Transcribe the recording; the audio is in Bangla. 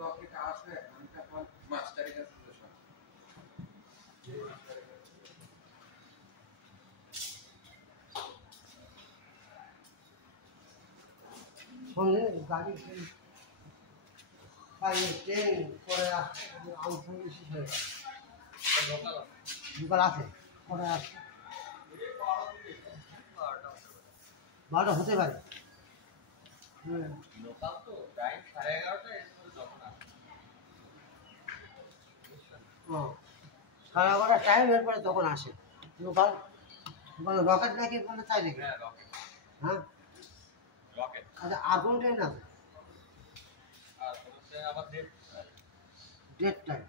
রকেট আসে আমি তখন মাস্টারের কাছে বসলাম সন্ধে গাড়ি ট্রেন পরে আসছে আউটফুল বেশি হয়ে গেল লোকাল আছে পরে আসছে 12টা হতে পারে লোকাল তো টাইম 11:30 এরপরে যখন আসে ও 11:30 টাইম এরপরে তখন আসে লোকাল মানে রকেট নাকি বলে তাই নাকি হ্যাঁ রকেট হ্যাঁ রকেট আচ্ছা আর কোন ট্রেন আছে আর আবার ডেট টাইম